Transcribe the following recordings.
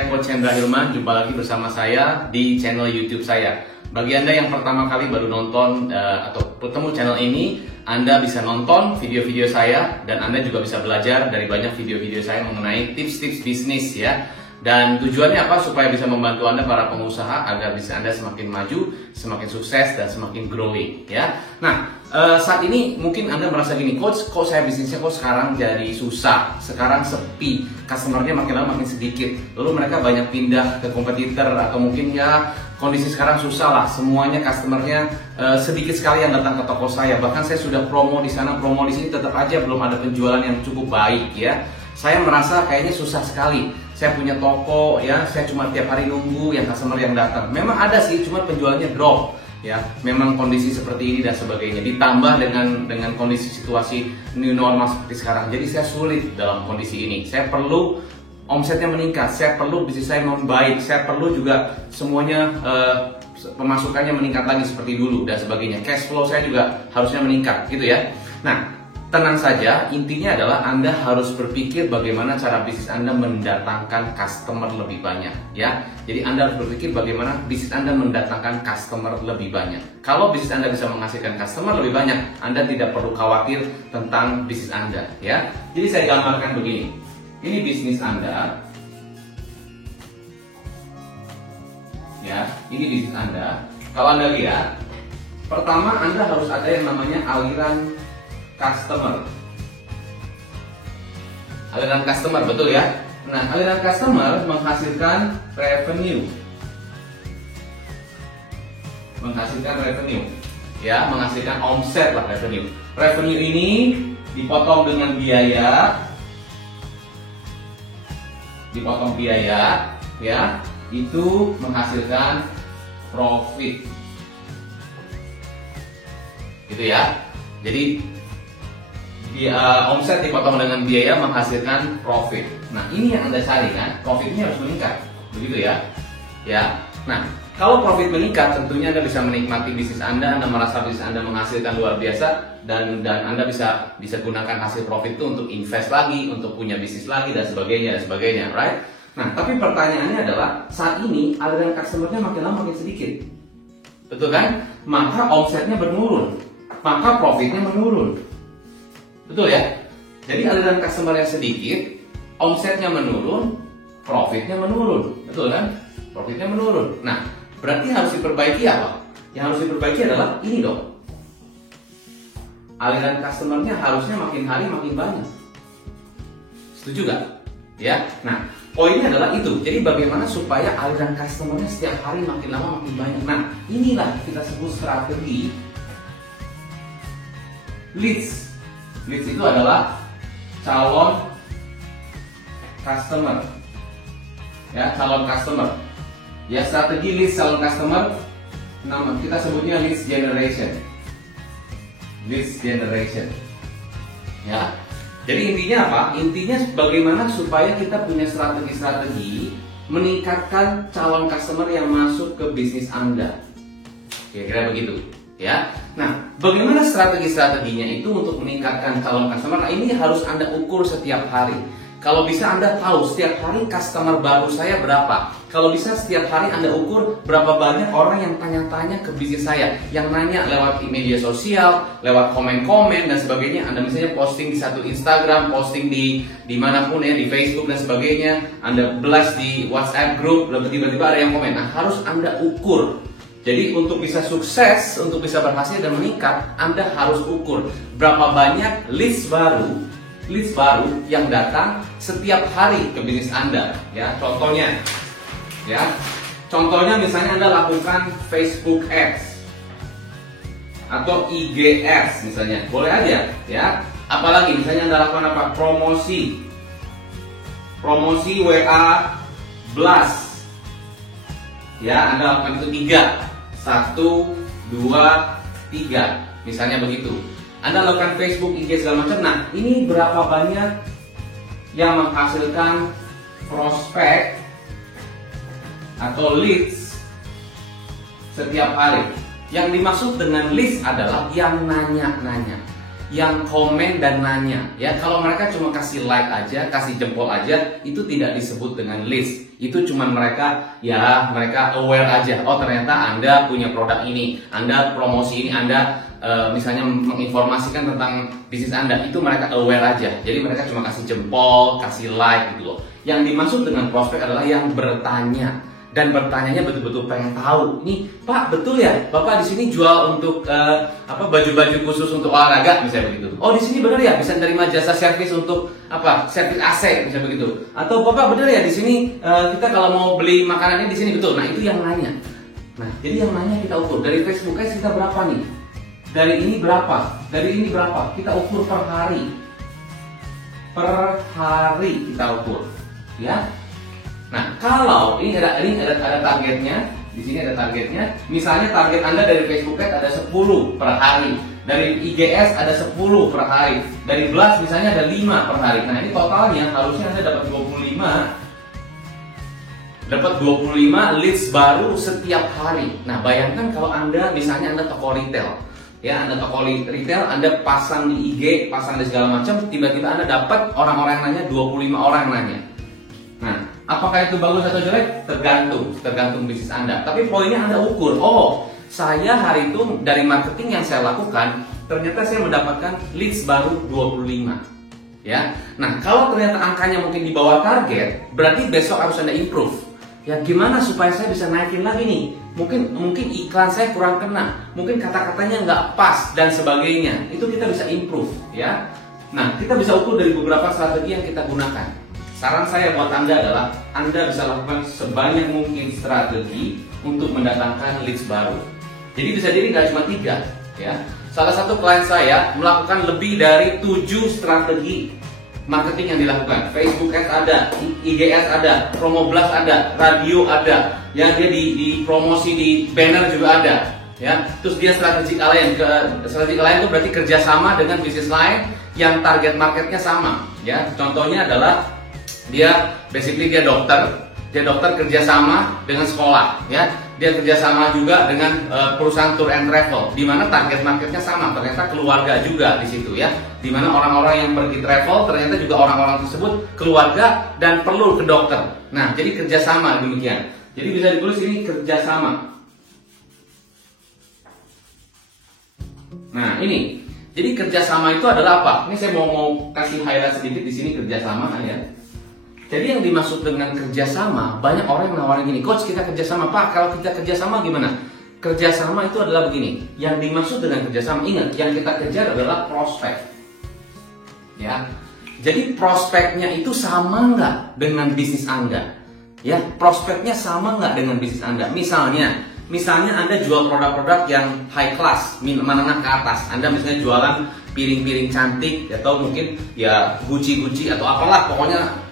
saya Coach Hendra Hilman, jumpa lagi bersama saya di channel YouTube saya. Bagi Anda yang pertama kali baru nonton atau bertemu channel ini, Anda bisa nonton video-video saya dan Anda juga bisa belajar dari banyak video-video saya mengenai tips-tips bisnis ya. Dan tujuannya apa? Supaya bisa membantu Anda para pengusaha agar bisa Anda semakin maju, semakin sukses dan semakin growing ya. Nah, saat ini mungkin Anda merasa gini, Coach, kok saya bisnisnya kok sekarang jadi susah, sekarang sepi, customernya makin lama makin sedikit, lalu mereka banyak pindah ke kompetitor atau mungkin ya kondisi sekarang susah lah, semuanya customernya sedikit sekali yang datang ke toko saya. Bahkan saya sudah promo di sana, promo di sini, tetap aja belum ada penjualan yang cukup baik ya. Saya merasa kayaknya susah sekali. Saya punya toko ya, saya cuma tiap hari nunggu yang customer yang datang. Memang ada sih, cuma penjualannya drop ya. Memang kondisi seperti ini dan sebagainya. Ditambah dengan kondisi situasi new normal seperti sekarang. Jadi saya sulit dalam kondisi ini. Saya perlu omsetnya meningkat, saya perlu bisnis saya membaik, saya perlu juga semuanya pemasukannya meningkat lagi seperti dulu dan sebagainya. Cash flow saya juga harusnya meningkat gitu ya. Nah, tenang saja, intinya adalah Anda harus berpikir bagaimana cara bisnis Anda mendatangkan customer lebih banyak ya. Jadi Anda harus berpikir bagaimana bisnis Anda mendatangkan customer lebih banyak. Kalau bisnis Anda bisa menghasilkan customer lebih banyak, Anda tidak perlu khawatir tentang bisnis Anda ya. Jadi saya gambarkan begini. Ini bisnis Anda. Ya, ini bisnis Anda. Kalau Anda lihat, pertama Anda harus ada yang namanya aliran customer. Aliran customer, betul ya? Nah, aliran customer menghasilkan revenue. Menghasilkan revenue. Ya, menghasilkan omset lah revenue. Revenue ini dipotong dengan biaya. Dipotong biaya, ya, itu menghasilkan profit. Gitu ya. Jadi omset dipotong dengan biaya menghasilkan profit. Nah, ini yang Anda cari kan, profitnya harus meningkat, begitu ya? Ya. Nah, kalau profit meningkat, tentunya Anda bisa menikmati bisnis Anda merasa bisnis Anda menghasilkan luar biasa dan Anda bisa gunakan hasil profit itu untuk invest lagi, untuk punya bisnis lagi dan sebagainya, right? Nah, tapi pertanyaannya adalah saat ini aliran customernya makin lama makin sedikit, betul kan? Maka omsetnya menurun, maka profitnya menurun. Betul ya? Jadi aliran customer yang sedikit, omsetnya menurun, profitnya menurun. Betul kan? Profitnya menurun. Nah, berarti harus diperbaiki apa? Yang harus diperbaiki adalah ini dong. Aliran customernya harusnya makin hari makin banyak. Setuju gak? Ya. Nah, poinnya adalah itu. Jadi bagaimana supaya aliran customernya setiap hari makin lama makin banyak. Nah, inilah kita sebut strategi leads. Leads itu adalah calon customer. Ya, calon customer. Ya, strategi leads calon customer, nama kita sebutnya leads generation. Leads generation. Ya. Jadi intinya apa? Intinya bagaimana supaya kita punya strategi-strategi meningkatkan calon customer yang masuk ke bisnis Anda. Kira-kira begitu. Ya, nah bagaimana strategi-strateginya itu untuk meningkatkan calon customer? Nah, ini harus Anda ukur setiap hari. Kalau bisa Anda tahu setiap hari customer baru saya berapa. Kalau bisa setiap hari Anda ukur berapa banyak orang yang tanya-tanya ke bisnis saya, yang nanya lewat media sosial, lewat komen-komen dan sebagainya. Anda misalnya posting di satu Instagram, posting di manapun ya, di Facebook dan sebagainya. Anda blast di WhatsApp group, lalu tiba-tiba ada yang komen. Nah, harus Anda ukur. Jadi untuk bisa sukses, untuk bisa berhasil dan meningkat, Anda harus ukur berapa banyak leads baru yang datang setiap hari ke bisnis Anda. Ya, contohnya misalnya Anda lakukan Facebook Ads atau IG Ads misalnya, boleh aja ya. Apalagi misalnya Anda lakukan apa? Promosi WA Blast. Ya, Anda lakukan itu 3. 1, 2, 3. Misalnya begitu. Anda lakukan Facebook, IG segala macam. Nah, ini berapa banyak yang menghasilkan prospek atau leads setiap hari? Yang dimaksud dengan leads adalah yang nanya-nanya. yang komen dan nanya. Ya, kalau mereka cuma kasih like aja, kasih jempol aja, itu tidak disebut dengan leads. Itu cuma mereka mereka aware aja. Oh, ternyata Anda punya produk ini, Anda promosi ini, Anda misalnya menginformasikan tentang bisnis Anda, itu mereka aware aja. Jadi mereka cuma kasih jempol, kasih like gitu loh. Yang dimaksud dengan prospek adalah yang bertanya. Dan bertanyanya betul-betul pengen tahu. Nih, Pak, betul ya? Bapak di sini jual untuk baju-baju khusus untuk olahraga, misalnya begitu. Oh, di sini benar ya? Bisa nerima jasa servis untuk servis AC, misalnya begitu. Atau Bapak benar ya di sini kita kalau mau beli makanannya di sini, betul. Nah, itu yang nanya. Nah, jadi yang nanya kita ukur dari Facebook Ads kita berapa nih? Dari ini berapa? Dari ini berapa? Kita ukur per hari. Per hari kita ukur, ya. Nah, kalau ini ada targetnya, di sini ada targetnya. Misalnya target Anda dari Facebook Ads ada 10 per hari, dari IGS ada 10 per hari, dari Blast misalnya ada 5 per hari. Nah, ini totalnya harusnya Anda dapat 25 leads baru setiap hari. Nah, bayangkan kalau Anda misalnya Anda toko retail. Ya, Anda toko retail, Anda pasang di IG, pasang di segala macam, tiba-tiba Anda dapat orang-orang yang nanya, 25 orang nanya. Nah, apakah itu bagus atau jelek? Tergantung bisnis Anda. Tapi poinnya Anda ukur. Oh, saya hari itu dari marketing yang saya lakukan, ternyata saya mendapatkan leads baru 25. Ya. Nah, kalau ternyata angkanya mungkin di bawah target, berarti besok harus Anda improve. Ya, gimana supaya saya bisa naikin lagi nih? Mungkin iklan saya kurang kena, mungkin kata-katanya nggak pas dan sebagainya. Itu kita bisa improve, ya. Nah, kita bisa ukur dari beberapa strategi yang kita gunakan. Saran saya buat Anda adalah Anda bisa lakukan sebanyak mungkin strategi untuk mendatangkan leads baru. Jadi bisa jadi nggak cuma 3, ya. Salah satu klien saya melakukan lebih dari 7 strategi marketing yang dilakukan. Facebook Ads ada, IGS ada, Promo Blast ada, radio ada, yang dia di promosi di banner juga ada, ya. Terus dia strategi lain itu berarti kerjasama dengan bisnis lain yang target marketnya sama, ya. Contohnya adalah dia dokter kerjasama dengan sekolah, ya. Dia kerjasama juga dengan perusahaan tour and travel, di mana target marketnya sama, ternyata keluarga juga di situ, ya. Di mana orang-orang yang pergi travel ternyata juga orang-orang tersebut keluarga dan perlu ke dokter. Nah, jadi kerjasama demikian. Jadi bisa ditulis ini kerjasama. Nah, ini. Jadi kerjasama itu adalah apa? Ini saya mau kasih highlight sedikit di sini kerjasama, ya. Jadi yang dimaksud dengan kerjasama, banyak orang yang nawarin gini, Coach kita kerjasama, Pak kalau kita kerjasama gimana? Kerjasama itu adalah begini, yang dimaksud dengan kerjasama, ingat yang kita kejar adalah prospek, ya. Jadi prospeknya itu sama nggak dengan bisnis Anda? Ya, prospeknya sama nggak dengan bisnis Anda? Misalnya Anda jual produk-produk yang high class, menengah ke atas. Anda misalnya jualan piring-piring cantik, atau mungkin ya Gucci atau apalah, pokoknya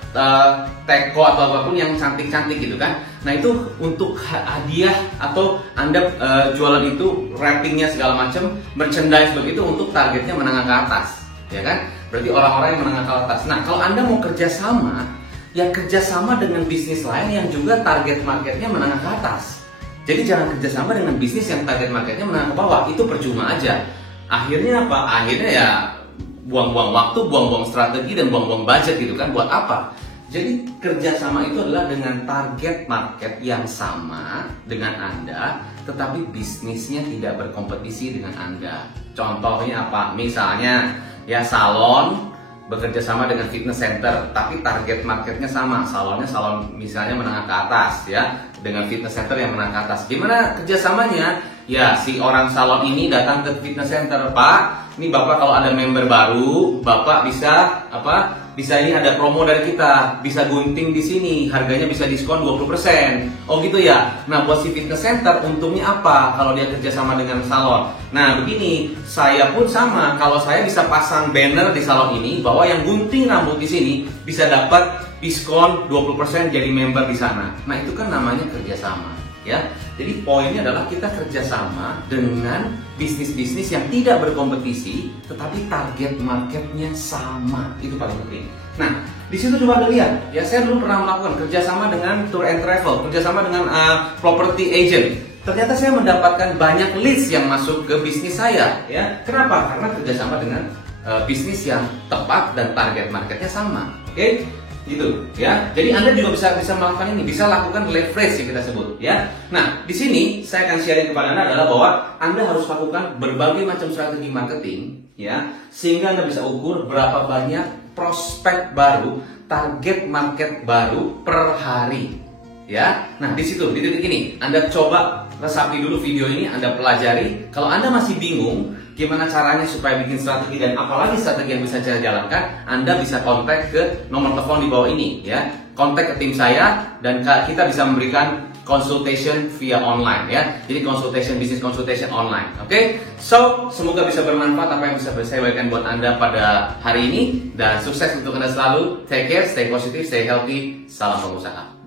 teko atau apapun yang cantik-cantik gitu kan. Nah, itu untuk hadiah atau Anda jualan itu wrappingnya segala macam, merchandise begitu untuk targetnya menengah ke atas, ya kan? Berarti orang-orang yang menengah ke atas. Nah, kalau Anda mau kerjasama, ya kerjasama dengan bisnis lain yang juga target marketnya menengah ke atas. Jadi jangan kerjasama dengan bisnis yang target marketnya menengah ke bawah, itu percuma aja. Akhirnya apa? Akhirnya ya buang-buang waktu, buang-buang strategi, dan buang-buang budget gitu kan. Buat apa? Jadi kerjasama itu adalah dengan target market yang sama dengan Anda, tetapi bisnisnya tidak berkompetisi dengan Anda. Contohnya apa? Misalnya ya salon bekerja sama dengan fitness center, tapi target marketnya sama. Salonnya salon misalnya menengah ke atas, ya, dengan fitness center yang menengah ke atas. Gimana kerjasamanya? Ya, si orang salon ini datang ke fitness center, Pak. Ini Bapak kalau ada member baru, Bapak bisa Bisa ini ada promo dari kita, bisa gunting di sini, harganya bisa diskon 20%. Oh gitu ya. Nah, buat si fitness center untungnya apa kalau dia kerjasama dengan salon? Nah, begini, saya pun sama. Kalau saya bisa pasang banner di salon ini bahwa yang gunting rambut di sini bisa dapat diskon 20% jadi member di sana. Nah, itu kan namanya kerjasama, ya. Jadi poinnya adalah kita kerjasama dengan bisnis-bisnis yang tidak berkompetisi, tetapi target marketnya sama. Itu paling penting. Nah, di situ coba Anda lihat. Ya, saya dulu pernah melakukan kerjasama dengan tour and travel, kerjasama dengan property agent. Ternyata saya mendapatkan banyak leads yang masuk ke bisnis saya. Ya, kenapa? Karena kerjasama dengan bisnis yang tepat dan target marketnya sama. Oke? Gitu ya. Jadi Anda juga bisa melakukan ini, bisa lakukan leverage yang kita sebut ya. Nah, di sini saya akan sharing kepada Anda adalah bahwa Anda harus lakukan berbagai macam strategi marketing ya, sehingga Anda bisa ukur berapa banyak prospek baru, target market baru per hari ya. Nah, di situ di titik ini Anda coba resapi dulu video ini, Anda pelajari. Kalau Anda masih bingung gimana caranya supaya bikin strategi dan apalagi strategi yang bisa saya jalankan, Anda bisa kontak ke nomor telepon di bawah ini ya. Kontak ke tim saya dan kita bisa memberikan consultation via online ya. Jadi business consultation online. Oke? So, semoga bisa bermanfaat apa yang bisa saya berikan buat Anda pada hari ini dan sukses untuk Anda selalu. Take care, stay positive, stay healthy. Salam pengusaha.